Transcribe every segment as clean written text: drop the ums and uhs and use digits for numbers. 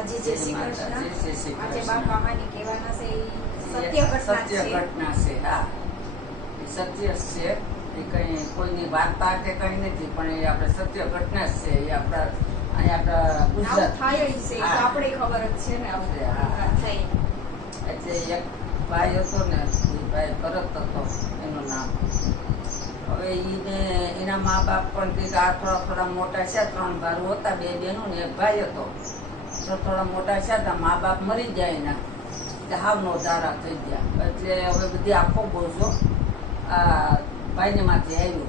માતાજી, જય શ્રી કૃષ્ણ. જય શ્રી આજે કૃષ્ણ. બા કામાની કહેવાના છે ઈ સત્ય ઘટના સત્ય છે. ઘટના છે. હા, એ સત્ય જ છે. એ કઈ કોઈની વાર્તા કે કઈ નથી, પણ એ આપણે સત્ય ઘટના જ છે. એ આપણા અહીંયા આપણા આવું ગુજરાત થાય જ છે, ઈ તો હા. આપણે ખબર જ છે ને આવું હા. થાય. એટલે એક ભાઈ હતો ને, એ ભાઈ ભરત હતો એનું નામ. હવે એને એના મા બાપ પણ કંઈક આ થોડા મોટા છે, 3 ભાઈઓ હતા, 2 બહેનો ને એક ભાઈ હતો. તો થોડા મોટા છે તો મા બાપ મરી જાય એના, એટલે હાવનો ધારા થઈ ગયા. એટલે હવે બધી આખો બોજો આ ભાઈને માથે આવ્યો.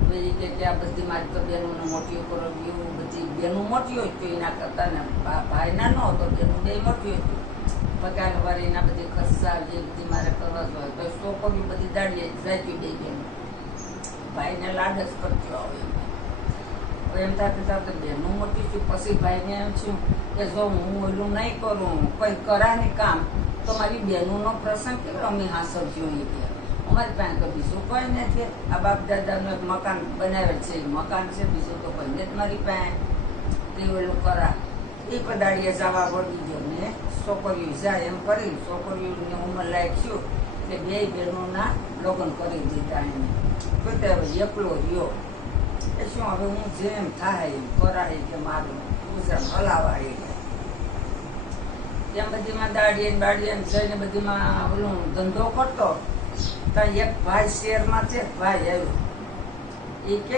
હવે એ કે આ બધી મારી તો બહેનોને મોટીઓ કરાવ્યું, બધી બહેનો મોટી હોય તો એના કરતા ને ભાઈ નાનો હતો, બહેનો 2 મોટી હતી. પગાર વાળી એના બધી ખર્ચા જે બધી મારે કરવા જોઈએ તો છોકરી બધી દાડીએ જાય 2 બહેનો. ભાઈને લાડ જ કરતી આવે. હવે એમ થતું થતું બહેનો મોટી છું, પછી ભાઈને એમ થયું કે જો હું ઓલું નહીં કરું, કંઈ કરાને કામ, તો મારી બહેનોનો પ્રસંગ કેવો અમે હાંસલ જોઈએ કે અમારી પાસે તો બીજું કોઈ નથી. આ બાપ દાદાનું એક મકાન બનાવે છે, મકાન છે, બીજું તો કોઈ નથી મારી પાસે. તે ઓલું કરા એ પદાડીએ જવા વળી ગયો ને છોકરીઓ જાય એમ કરી છોકરીઓની ઉંમર લાયક છું એટલે 2 બહેનોના લગ્ન કરી દીધા એને. તો તે હવે એકલો રહ્યો. એ શું હવે હું જેમ થાય એમ કરાય કે મારું ગુજરાત હલાવાય. ત્યાં બધીમાં દાડીએ ને બાડીએ જઈને બધીમાં ઓલું ધંધો કરતો. ત્યાં એક ભાઈ શહેરમાં છે, ભાઈ આવ્યો. એ કે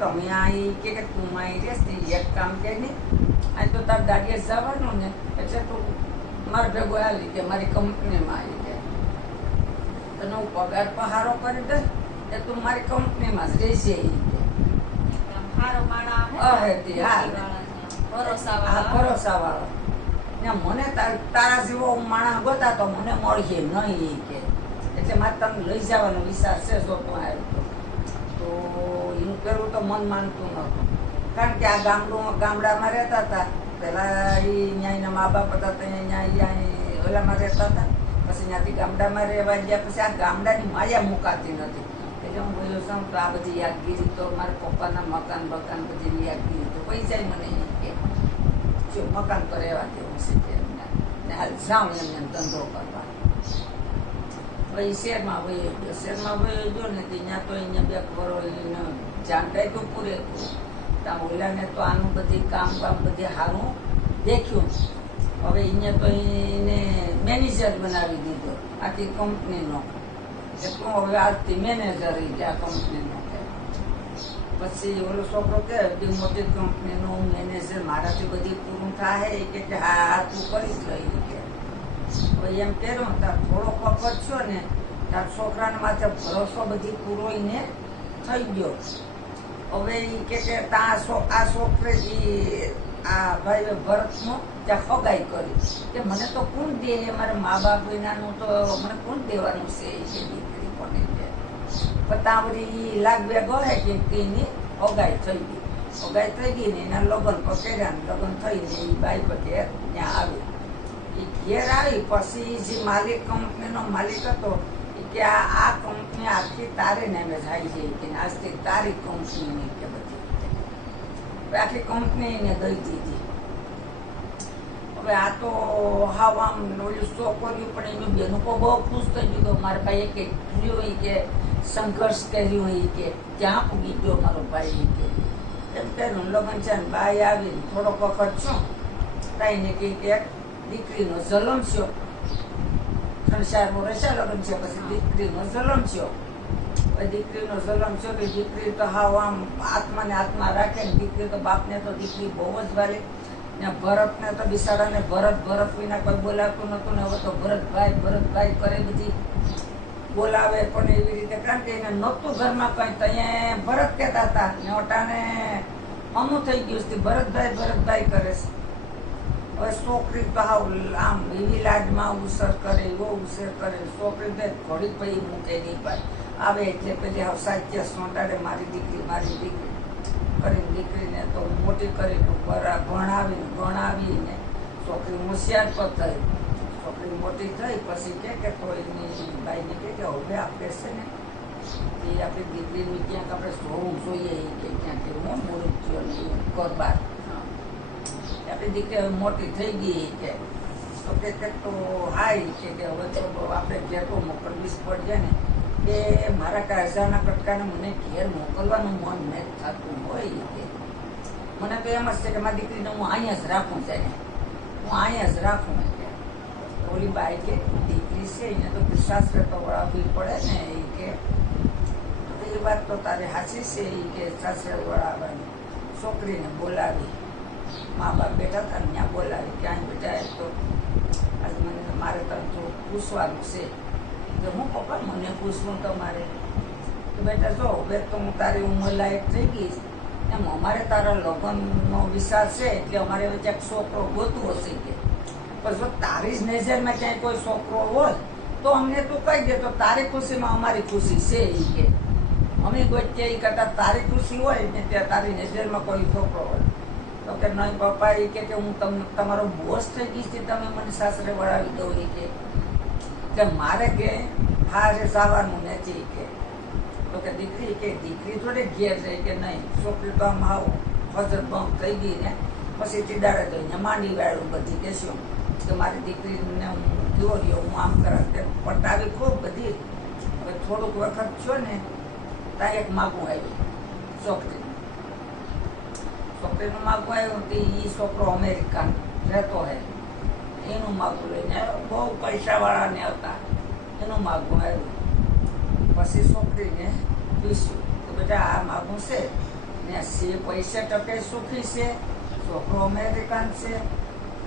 તમે આ કે તું અહીં રહેશ ને એક કામ કે નહીં, અહીં તો તાર દાડીએ જવાનું ને એટલે તું મારે ભેગો આવી કે મારી કંપનીમાં આવી કે તને હું પગાર પહારો કરી દે એ તું મારી કંપનીમાં જ રહેશે. આમ હારો માણા અહેતી, હા. ભરોસાવાળો ને મને તારા જેવો માણસ ગોતા તો મને મળીએ નહીં કે એટલે મારે તમને લઈ જવાનો વિચાર છે. જો તું આવ્યો તો એનું પેલું તો મન માનતું નહોતું, કારણ કે આ ગામડામાં રહેતા હતા. પેલા એ ન્યાયના મા બાપ હતા તો અહીંયા ઓલામાં રહેતા હતા. પછી ત્યાંથી ગામડામાં રહેવા ગયા. પછી આ ગામડાની માયા મુકાતી નથી. એટલે હું બોલ્યો છું તો આ બધી યાદગીરી તો મારા પપ્પાના મકાન બકાન બધી યાદગીરી તો પૈસા મને કે જો મકાન તો રહેવા દેવું છે કે ને હાલ જાઉં એમને ધંધો કરવા. પછી શહેરમાં વહી ગયો. શહેરમાં વહી ગયો ને ત્યાં તો અહીંયા 2 કરોડ જાણકારી તો પૂરેપૂરું. ત્યાં ઓલાને તો આનું બધી કામ બધી સારું દેખ્યું. હવે અહીંયા તો એને મેનેજર બનાવી દીધો આખી કંપનીનો. એટલું હવે આજથી મેનેજર આ કંપનીનો. પછી ઓલો છોકરો કે બધી મોટી કંપનીનો મેનેજર મારાથી બધી પૂરું થાય કે હા તું કરીશ લઈ કે. હવે એમ કર્યો તાર થોડો વખત છો ને તાર છોકરાને માથે ભરોસો બધી પૂરો એને થઈ ગયો. હવે એ કે આ છોકરી આ ભાઈ ભરતનો ત્યાં ફગાઈ કરી કે મને તો કોણ દે, મારા મા બાપ વિનાનું તો મને કોણ દેવાનું છે એ દીકરી કોને દે. પતાવડી લાગવે ગળે કે એની ફગાઈ થઈ ગઈ. ફગાઈ થઈ ગઈ ને એના લગ્ન પકડ્યા ને લગ્ન થઈને એ બાઈ પટેલ ત્યાં આવી. એ ઘેર આવી પછી જે માલિક કંપનીનો માલિક હતો એ કે આ કંપની આખી તારે નામે જાય છે કે આજથી તારી કંપનીની કે બધી આખી કંપની એને દઈ દીધી. હવે આ તો હાવ આમ ઓલું છોકર્યું પણ એનું બેનું તો બહુ ખુશ થઈ ગયું કે મારા ભાઈએ કેટલું હોય કે સંઘર્ષ કર્યું હોય કે ક્યાં પૂગી ગયો મારો ભાઈ કે એમ કર્યું. લગ્ન છે ને બાઈ આવીને થોડો વખત છું તાઈને કે દીકરીનો જલમ થયો. 3-4 વર્ષ લગ્ન છે પછી દીકરીનો જલમ થયો. દીકરીનો જલમ થયો કે દીકરી તો હાવ આમ આત્માને આત્મા રાખે ને દીકરી તો બાપને તો દીકરી બહુ જ વાલી ને ભરતને તો બિચારાને ભરત વિના કોઈ બોલાતું નતું ને હવે તો ભરતભાઈ કરે બધી બોલાવે પણ એવી રીતે, કારણ કે એને નહોતું ઘરમાં કંઈ તો અહીંયા ભરત કહેતા હતા ને ઓટાને અમું થઈ ગયું છે ભરતભાઈ કરે છે. હવે છોકરી તો હાવ આમ એવી લાડમાં ઉસર કરે એવો ઉસર કરે. છોકરી તો ઘડી પછી મૂકે નહીં પાય આવે એટલે પેલી હાવ સાચે સોંટાડે મારી દીકરી કરીને દીકરીને તો મોટી કરી ભણાવીને છોકરી હોશિયાર પર થઈ. છોકરી મોટી થઈ પછી કે તો એની ભાઈને કે હવે આપણે છે ને એ આપણી દીકરીની ક્યાંક આપણે જોવું જોઈએ કે ક્યાંક એવું મુહૂર્ત થયો ને એવું કરબાર આપણે આપણી દીકરી હવે મોટી થઈ ગઈ કે તો કે તો હાય કે હવે તો આપણે ઘેર તો મોકલવી જ પડશે ને કે મારા કાંઈ હજારના કટકાને મને ઘેર મોકલવાનું મન નહીં થતું હોય કે મને તો એમ જ છે કે મારી દીકરીને હું અહીંયા જ રાખું છે હું અહીંયા જ રાખું કે ઓલી બાઈ કે દીકરી છે અહીંયા તો સાસરે તો વળાવવી પડે ને એ કે એ વાત તો તારે સાચી છે એ કે સાસરે વળાવવાની છોકરીને બોલાવી મા બાપ બેઠા હતા ને ત્યાં બોલાવી ક્યાંય બેઠા તો આજે મને મારે તને થોડું પૂછવાનું છે કે હું પપ્પા મને પૂછવું તમારે તો બેટા જો હવે તો હું તારી ઉંમર લાયક થઈ ગઈ એમ અમારે તારા લગ્નનો વિચાર છે એટલે અમારે હવે ક્યાંક છોકરો ગોતવો હશે કે પણ જો તારી જ નજરમાં ક્યાંય કોઈ છોકરો હોય તો અમને તું કહી દે તો તારી ખુશીમાં અમારી ખુશી છે એ કે અમે ગોતીએ એ કરતાં તારી ખુશી હોય ને ત્યાં તારી નજરમાં કોઈ છોકરો હોય તો કે નહીં પપ્પા એ કે હું તમને તમારો બોસ થઈ ગઈ છે તમે મને સાસરે વળાવી દો એ કે મારે કે હારે જવાનું નથી કે તો કે દીકરી થોડી ઘેર જાય કે નહીં છોકરી તો આમ આવું ફજર બંધ થઈ ગઈ ને પછી તીડાડે તો અહીંયા માંડી વાળું બધી કહેશું કે મારી દીકરીને હું જોયો રહ્યો હું આમ કરા કે પટાવી ખૂબ બધી હવે થોડુંક વખત છો ને ત્યાં એક માગું આવ્યું છોકરીનું માગું આવ્યું તે એ છોકરો અમેરિકન રહેતો હોય એનું માગું લઈને આવ્યો બહુ પૈસાવાળાને હતા એનું માગું આવ્યું પછી છોકરીને પૂછ્યું કે બેટા આ માગું છે ને સે પૈસા ટકે સુખી છે છોકરો અમેરિકન છે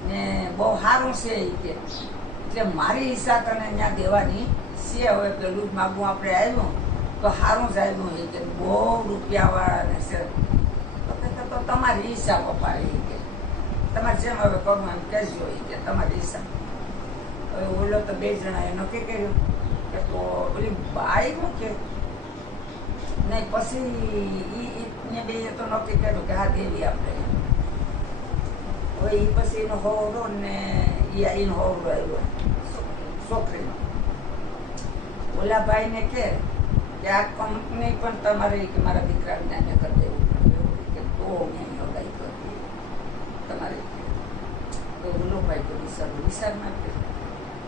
ને બહુ સારું છે એ કે એટલે મારી હિસ્સા તને ત્યાં દેવાની છે હવે પેલું જ માગું આપણે આવ્યું તો સારું જ આવ્યું એ કે બહુ રૂપિયાવાળાને છે તો તમારી હિસ્સા પપ્પા એ કે તમારે જેમ હવે કરવું એમ કહેજો એ કે તમારી હિસ્સા હવે ઓલો તો બે જણાએ નક્કી કર્યું કે તો પેલી બાઈ હું કે નહીં પછી એ બે તો નક્કી કર્યું કે હા દેવી આપણે હવે એ પછી એનો હોવરો ને એનો હોવરો આવ્યો છોકરીનો ઓલા ભાઈને કે આ કંપની પણ તમારે કે મારા દીકરાને નાને કરી દેવું કે તો મેં અગાઈ કરી તમારે તો ઓલો ભાઈ તો વિચારમાં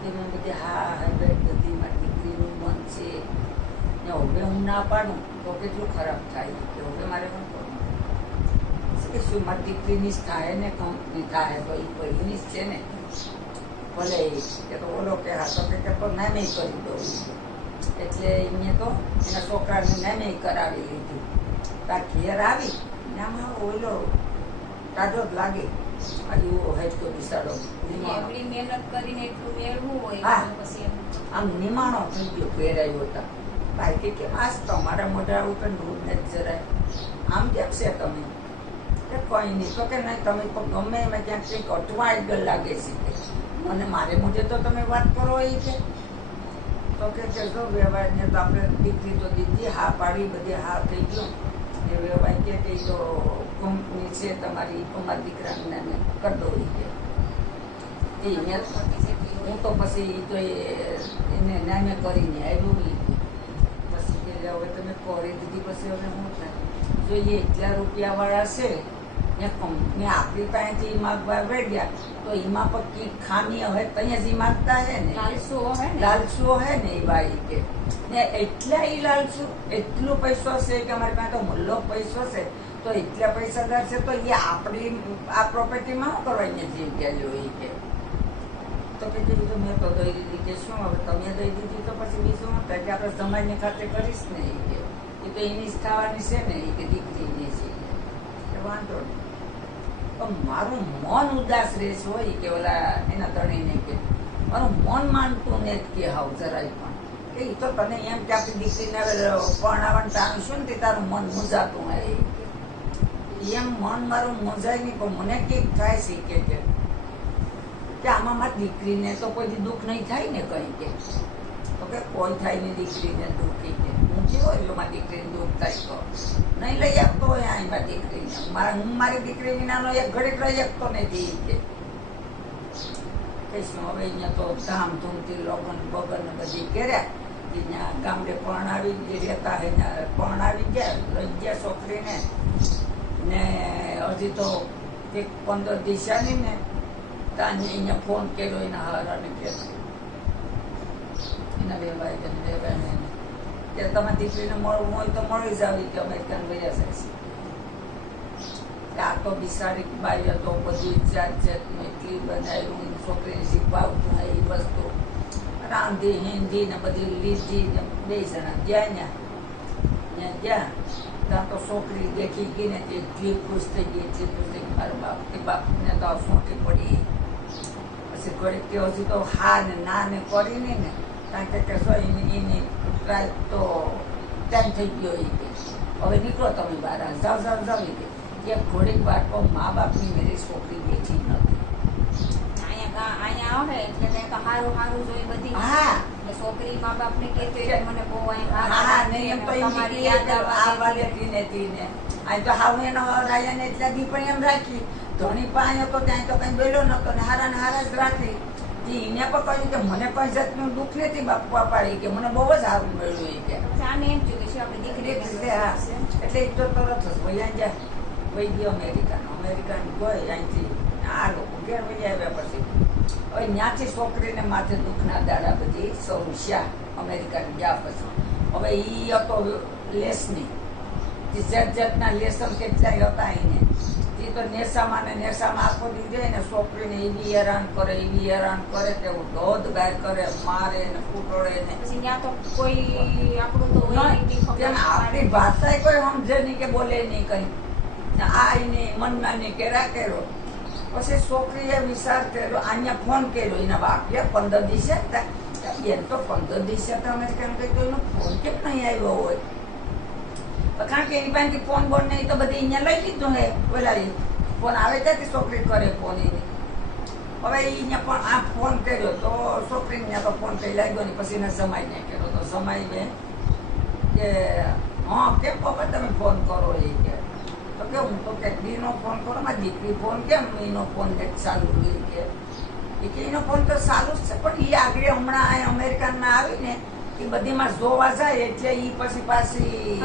એમાં બધી હા હવે બધી મારી દીકરીનું મન છે ને હવે હું ના પાડું તો કેટલું ખરાબ થાય કે હવે મારે શું કરવું કે શું મારી દીકરીની જ થાય ને કંપની થાય તો એ પહેલીની જ છે ને ભલે કે તો ઓલો કે હા તો કે તો નામે કરી દઉં એટલે એને તો એના છોકરાને નામે કરાવી લીધું તાર ઘેર આવી ને આમાં ઓલો ટાઢો જ લાગે એવો હેચકો બિસાડો એવડી મહેનત કરીને એટલું મેળવું હોય પછી આમ નિમાણો થઈ ગયો પહેરાયો હતા ભાઈ કે આજ તો અમારા મોઢા ઉપર દૂધ નથી જરાય આમ કેમ છે તમે કે કોઈ નહીં તો કે નહીં તમે તો ગમે એમાં ક્યાંક કંઈક અટવાઈ ગયેલ લાગે છે મને મારે મુજે તો તમે વાત કરો એ છે તો કે જો વ્યવહારને તો આપણે દીકરી તો દીધી હા પાડી બધી હા થઈ ગયું એ વ્યવહાર કે તો કંપની છે તમારી તમારા દીકરાને નામે કરી દો કે હું તો પછી તો એને નામે કરીને આવ્યું પછી કે હવે તમે કરી દીધી પછી હવે શું થાય જોઈએ એટલા રૂપિયાવાળા છે ને કંપની આપણી પાસેથી માગવા ગયા તો એમાં પણ કંઈક ખામી હોય ત્યાં જ માગતા હે ને લાલચુ હે ને એ ભાઈ કે ને એટલા એ લાલચુ એટલું પૈસો છે કે અમારી પાસે તો મુલ્લો પૈસો છે તો એટલા પૈસાદાર છે તો એ આપણી આ પ્રોપર્ટીમાં શું કરવા અહીંયા જગ્યા જોઈએ કે તો કે કીધું મેં તો દઈ દીધી કે શું હવે તમે દઈ દીધી તો પછી બીજું શું થાય કે આપણે સમાજની ખાતે કરીશ ને એ કે એ તો એની જ ખાવાની છે ને એ કે દીકરીની છે વાંધો નહીં પણ મારું મન ઉદાસ રહેશે હોય કે ઓલા એના ધણીને કે મારું મન માનતું ને કે હાવ જરાય પણ એ તો તને એમ કે આપણી દીકરીને પરણાવવાનું ટાણું શું ને તારું મન મૂંઝાતું હોય એમ મન મારું મૂંઝાય નહીં પણ મને કંઈક થાય છે કે આમાં મારી દીકરીને તો કોઈ દુઃખ નહીં થાય ને કંઈ કે તો કે કોઈ થાય નહીં દીકરીને દુઃખ કે હું કેવો એટલે મારી દીકરીને દુઃખ થાય તો નહીં લઈ આપતો હોય આ મારી દીકરીને હું મારી દીકરી વિનાનો એક ઘડીક લઈ આપતો નથી કે કહીશું હવે અહીંયા તો ધામધૂમથી લગ્ન બગન બધી કર્યા ત્યાં ગામડે પરણાવી જે રહેતા હોય ત્યાં પરણાવી ગયા લઈ ગયા છોકરીને ને હજી તો એક 15 દિશાની ને તાને અહીંયા ફોન કર્યો એના હારાને કે એના વેવાય કે વેવાય કે તમારી દીકરીને મળવું હોય તો મળી જ આવી કે અમેરિકન વયા જાય છે. આ તો બિસારી બાઈ તો બધી જાત જાતનું એટલી બનાવ્યું છોકરીને શીખવાડતું ને એ વસ્તુ રાંધી હિન્દી ને બધી લીધી ને 2 જણા ગયા ત્યાં ત્યાં તો છોકરી દેખી ગઈ ને એટલી ખુશ થઈ ગઈ મારા બાપને તો ફોટી પડી. પછી ઘડીક કે હજી તો હા ને ના ને કરીને ને કારણ કે શું એની રાત તો ટાઈમ થઈ ગયો એ કે હવે નીકળો તમે બહાર જાઓ જાઓ જાઓ એ કે ઘડીક વાર તો મા બાપની મેરી છોકરી બેઠી નથી. અહીંયા આવે એટલે કંઈક સારું સારું જોઈ બધી હા છોકરી મા બાપ ને કહેતો એટલે મને બહુ હા નહીં એમ તો તમારી યાદ આવવા દે. અહીં તો હાવ એનો રાજાને એટલા દી પણ એમ રાખી ધોની પાસે હતો ત્યાં તો કઈ બોલ્યો નતો ને હારા જ રાખી. એને પણ કહ્યું કે મને કોઈ જાતનું દુઃખ નથી બાપા પાડી કે મને બહુ જ સારું મળ્યું એ કે આને એમ થયું કે આપણી દીકરી એટલે એ તો તરત જ વૈયા જાય વહી ગયો અમેરિકન ગઈ અહીંથી આ લોકો ઘેર વહી આવ્યા પછી હવે ત્યાંથી છોકરીને માથે દુઃખના દાડા બધી શરૂ અમેરિકન ગયા પછી હવે એ હતો લેસની જાતના લેસન કેટલાય હતા એને એ તો નેસામાં આખો દીધે ને છોકરીને એવી હેરાન કરે કે ધોધ ગાય કરે મારે ને ફૂટોડે ને પછી ત્યાં તો કોઈ આપણું તો હોય નહીં ખબર. આપણી ભાષા કોઈ સમજે નહીં કે બોલે નહીં કઈ આ નહીં મનમાં નહીં કેરા કર્યો. પછી છોકરીએ વિચાર કર્યો અહીંયા ફોન કર્યો એના બાપે 15 દિવસે બેન તો 15 દિવસે તો અમેરિકન કઈ તો એનો ફોન કેમ નહીં આવ્યો હોય કારણ કે એની પાસેથી ફોન બોન નહીં તો બધી અહીંયા લઈ લીધું હે પેલા ફોન આવે ત્યાંથી છોકરી કરે ફોન એની. હવે અહીંયા પણ આ ફોન કર્યો તો છોકરીને ત્યાં તો ફોન કઈ લાગ્યો ને પછી એને સમાઈને કર્યો તો સમાઈ બેન કે હા કેમ પપ્પા તમે ફોન કરો એ કે તો કે હું તો કે દીનો ફોન કરો મારી દીકરી ફોન કેમ એનો ફોન ચાલુ કે એનો ફોન તો ચાલુ જ છે પણ એ આગળ હમણાં અમેરિકનમાં આવીને એ બધીમાં જોવા જાય એટલે એ પછી પાછી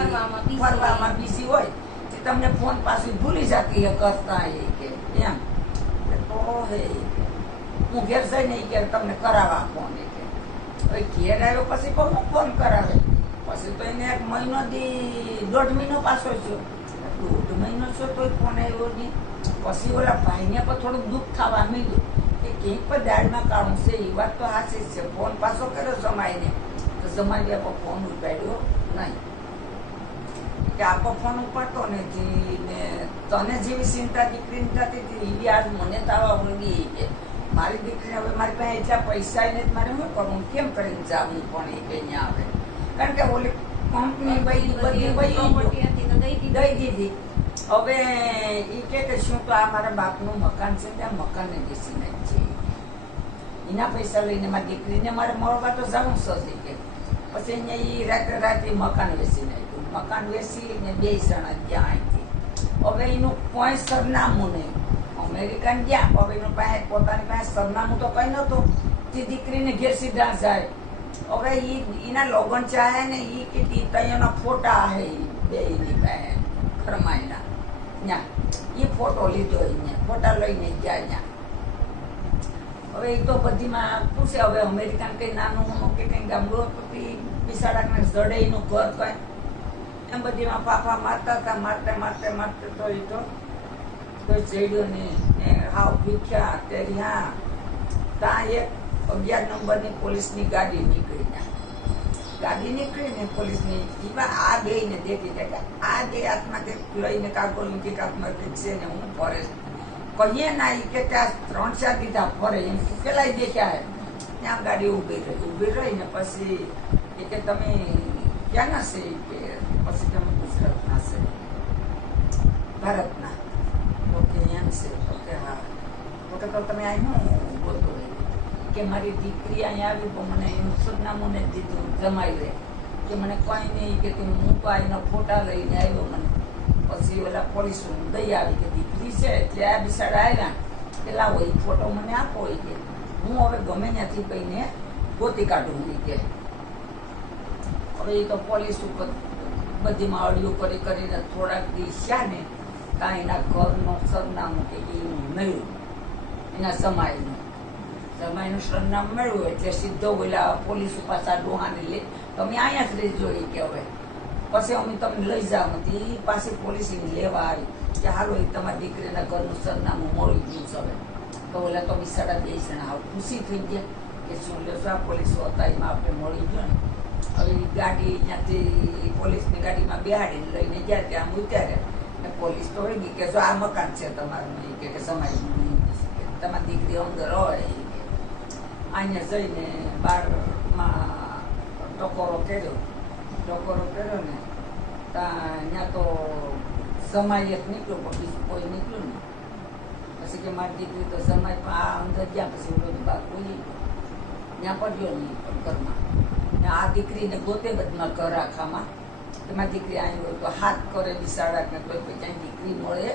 ફરવામાં બીજી હોય તે તમને ફોન પાછી ભૂલી જતી એ કરતા એ કે એમ તો હે હું ઘેર જઈને કે તમને કરાવવા ફોન એ કે હવે ઘેર આવ્યો પછી પણ હું ફોન કરાવે પછી તો એને 1 મહિનો દી 1.5 મહિનો પાછો થયો 1.5 મહિનો છો તોય ફોન આવ્યો નહીં. પછી ઓલા ભાઈને પણ થોડુંક દુઃખ થવા માંડ્યું કે કંઈક પણ દાળમાં કાઢું છે એ વાત તો સાચી જ છે. ફોન પાછો કર્યો સમાઈને જમાઈ આપો ફોન ઉપાડ્યો નહીં કે આપો ફોન ઉપાડતો નથી ને તને જેવી ચિંતા દીકરીની થતી હતી એવી આજ મને તાવા વળગી કે મારી દીકરીને હવે મારી પાસે એટલા પૈસા ને મારે શું કરવું કેમ કરીને જાવું પણ એ કે અહીંયા આવે કારણ કે ઓલી કંપની બધી દઈ દીધી. હવે એ કે શું તો આ મારા બાપનું મકાન છે ત્યાં મકાનને બેસી નાખ છે એના પૈસા લઈને મારી દીકરીને મારે મળવા તો જવું સજી કે પછી અહીંયા એ રાતે મકાન વેચી નાખ્યું. મકાન વેચીને 2 જણા ગયા અહીંથી. હવે એનું કોઈ સરનામું નહીં. અમેરિકન ગયા હવે એનું પાસે પોતાની પાસે સરનામું તો કઈ નહોતું. તે દીકરીને ઘેર સીધા જાય. હવે એના લગ્ન ચાહે ને એ કે ત્યાંના ફોટા હે બે એની પાસે ખરમાઈના ત્યાં એ ફોટો લીધો અહીંયા ફોટા લઈને ગયા ત્યાં. હવે એ તો બધીમાં પૂછે હવે અમેરિકન કઈ નાનું કે કઈ ગામડું હતું બિસાડાને જડેનું ઘર કઈ એમ બધીમાં ફાફા મારતા હતા મારતે તો એ તો કોઈ ચડ્યો ને હાવ ભીખ્યા ત્યાં એક 11 નંબરની પોલીસની ગાડી નીકળીને પોલીસની એમાં આ બે ને દેખી કે આ બે હાથમાં કંઈક લઈને કાગળ કંઈક હાથમાં કંઈક છે ને હું ફરે કહીએ ના એ કે ત્યાં 3-4 દીધા ફરે એમ પેલા દેખ્યા હે ત્યાં ગાડી ઊભી રહી ને પછી એ કે તમે ક્યાંના છે કે પછી તમે ગુજરાતના છે ભારતના તો કે એમ છે તો કે હા તો કે તમે અહીં બોલતો કે મારી દીકરી અહીંયા આવી તો મને એનું સરનામું ને દીધું જમાઈ રહે કે મને કોઈ નહીં કે હું તો આવીને ફોટા લઈને આવ્યો મને પછી ઓલા પોલીસ દઈ આવી કે દીકરી છે એટલે આ બિસાડા આવ્યા કે લાવો એ ફોટો મને આપો એ કે હું હવે ગમે ત્યાંથી કહીને ગોતી કાઢું કે હવે એ તો પોલીસ ઉપર બધીમાં અડિયું કરીને થોડાક દિવસ ને કાંઈ એના ઘરનું સરનામું કે એ મળ્યું, એના જમાઈનું સરનામું મળ્યું એટલે સીધો ઓલા પોલીસ પાછા ડોહાને લે તમે અહીંયા જ રહેજો એ કે હવે પછી અમે તમને લઈ જાવ હતી. એ પાછી પોલીસ એને લેવા આવી કે હાલો એ તમારી દીકરીના ઘરનું સરનામું મળી ગયું છે હવે. તો ઓલા તો બિસાડા 2 જણા આવ ખુશી થઈ ગયા કે શું લેશો આ પોલીસો હતા એમાં આપણે મળી ગયો ને. હવે ઈ ગાડી ત્યાંથી પોલીસની ગાડીમાં બેહાડીને લઈને ગયા ત્યાં ઉતાર્યા ને પોલીસ તો વળી ગઈ કે જો આ મકાન છે તમારું ઈ કે સમાજનું તમારી દીકરી અંદર હોય ઈ કે. અહીંયા જઈને બારમાં ટકોરો કર્યો ને ત્યાં તો સમાય એક નીકળ્યો પણ બીજું કોઈ નીકળ્યું ને. પછી કે મારી દીકરી તો સમાય પણ આ અંદર ગયા પછી બધું બાર બોલી ત્યાં પડ્યો નહીં પણ ઘરમાં. ને આ દીકરીને ગોતે બધમાં ઘર આખામાં કે મારી દીકરી આવી હોય તો હાથ કરે બિસાડા કે કોઈ ક્યાંય દીકરી મળે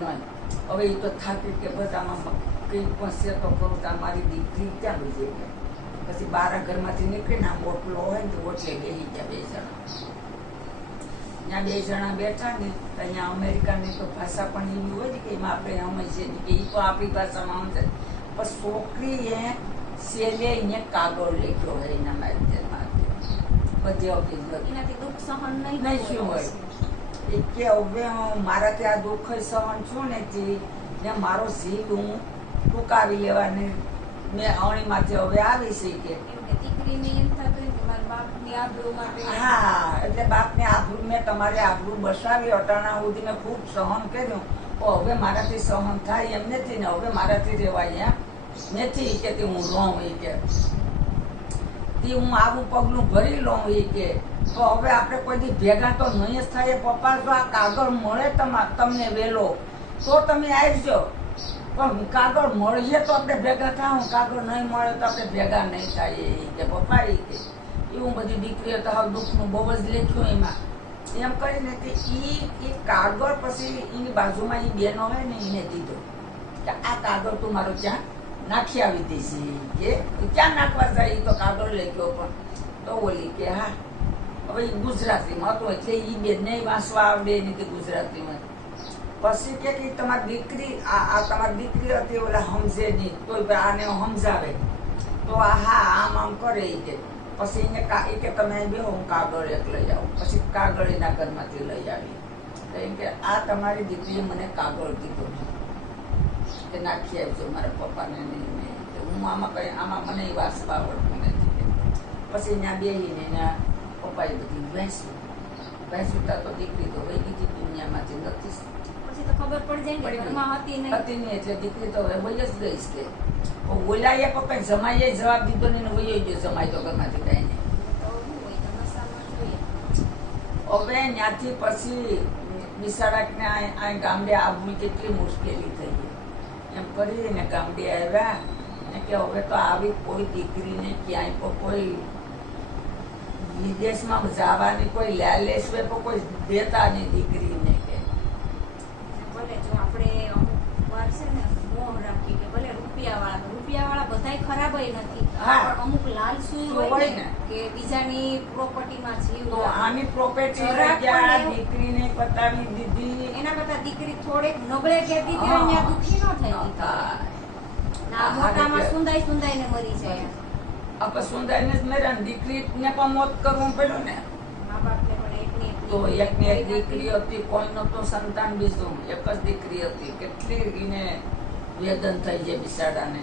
નહીં. હવે એ તો થાકી કે બધામાં કંઈ પણ છે તો કરું તો મારી દીકરી ક્યાં લઈ જાય. પછી બારા ઘરમાંથી નીકળીને આમ ઓટલો હોય ને તો ઓટલે બેસી ગયા 2 જણા. ત્યાં 2 જણા બેઠા ને અહીંયા અમેરિકાની તો ભાષા પણ એવી હોય ને કે એમાં આપણે સમજીએ ને કે એ તો આપણી ભાષામાં સમજે. પણ છોકરીએ સેલે એને કાગળ લખ્યો હોય એના માધ્યમમાં બધી અભિનય એનાથી દુઃખ સહન નહીં શું હોય એ કે હવે મારાથી આ દુઃખ સહન છું ને તે મારો જીવ હું ટૂંકાવી લેવાની મેં અણીમાંથી હવે આવી છે કે દીકરીને એમ થતું કે મારા બાપની આબરૂ માટે હા એટલે બાપની આબરૂ મેં તમારી આબરૂ બસાવી અટાણા સુધી મેં ખૂબ સહન કર્યું. હવે મારાથી સહન થાય એમ નથી ને હવે મારાથી રહેવાય એમ નથી કે તે હું રોઉં એ કે તે હું આવું પગલું ભરી લઉં એ કે તો હવે આપણે કોઈ દી ભેગા તો નહીં જ થાય. પપ્પા જો આ કાગળ મળે તમને વહેલો તો તમે આવજો પણ કાગળ મળીએ તો આપણે ભેગા થાવ, કાગળ નહીં મળે તો આપણે ભેગા નહીં થાય એ કે પપ્પા એ કે એવું બધી દીકરીઓ તો હવે દુઃખનું બહુ જ લેખ્યું એમાં એમ કરીને તે એ કાગળ પછી એની બાજુમાં એ બેનો હોય ને એને દીધો કે આ કાગળ તું મારો ત્યાં નાખી આવી દઈશ કે ક્યાં નાખવા જાય એ તો કાગળ લખ્યો પણ તો ઓલી કે હા હવે એ ગુજરાતીમાં હતો એટલે એ બેનને વાંચવા આવડે એની કે ગુજરાતીમાં. પછી કે તમારી દીકરી આ તમારી દીકરી હતી ઓલા સમજે નહીં તો આને સમજાવે તો હા આમ કરે એ કે પછી એને એ કે તમે બે હું કાગળ એક લઈ આવું. પછી કાગળ એના ઘરમાંથી લઈ આવી તો એમ કે આ તમારી દીકરીએ મને કાગળ દીધો કે નાખી આવજો મારા પપ્પાને નહીં. હું આમાં મને વાંચવા આવડતું નથી. પછી ત્યાં બેસીને એના પપ્પાએ બધી ભેંસું તો દીકરી તો વહી બીજી દુનિયામાંથી નથી. પછી તો ખબર પડી જાય કે ઘરમાં હતી નહીં એટલે દીકરી તો હવે વહી જ ગઈ કે ઓલાએ પપ્પાએ જમાઈએ જવાબ દીધો ને વહી ગયો જમાઈ તો ઘરમાંથી કઈ નહીં. હવે ત્યાંથી પછી બિસાડાને આ ગામડે આવવું કેટલી મુશ્કેલી થઈ ગઈ. એમ કરીને ગામડે આવ્યા ને કે હવે તો આવી કોઈ દીકરીને ક્યાંય પણ કોઈ વિદેશમાં જવાની કોઈ લાલેશ કોઈ દેતા નહીં દીકરીને કે ભલે જો આપણે અમુક વાર છે ને મોહ રાખી કે ભલે રૂપિયાવાળા બધાય ખરાબ નથી પણ અમુક લાલચુ હોય ને કે બીજાની પ્રોપર્ટીમાં જીવ તો આની પ્રોપર્ટી દીકરીને બતાવી દીધી એના કરતા દીકરી થોડીક નબળે કે દીકરી અહીંયા દુખી ન થાય. ના મોટામાં સુંદાઈ ને મરી જાય. આપણે સુંદાઈને જ મેરા દીકરીને પણ મોત કરવું પડ્યું ને. મા બાપને પણ તો એકની એક દીકરી હતી કોઈનો તો સંતાન બીજું એક જ દીકરી હતી કેટલી એને વેદન થઈ જાય બિસાડાને.